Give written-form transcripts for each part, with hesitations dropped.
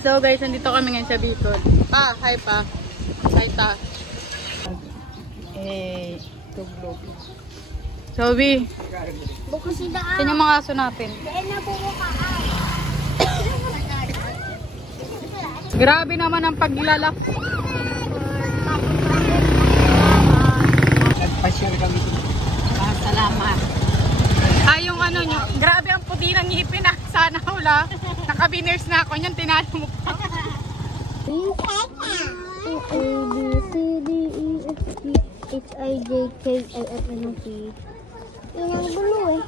So guys, nandito kami ngayon sa Bicol. Pa, hi pa. Hi ta. Tuglog. So, B. Bukas si daan. Yan yung mga aso natin. Dahil na bubukaan. Grabe naman ang paglalak. Nagpasyal kami dito. Salamat. Yung ano nyo. Grabe ang puti ng ngipin na. Sana hula. Naka-winners na ako. Yan, tinalo mo pa. A, B, C, D, E, F, G, H, I, J, K, L, M, N, O, P. Yun ang gulo eh.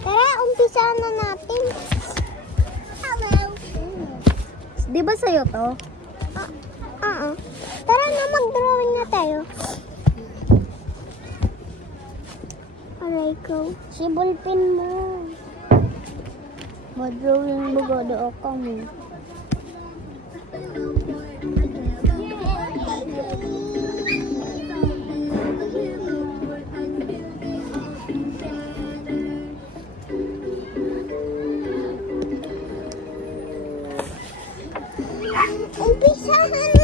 Tara, umpisa na natin. Hello. Di ba sa'yo to? Tara na, mag-drawing na tayo. Aray ko. Si ballpen mo. Mag-drawing mo gado ako mo. Umpisahan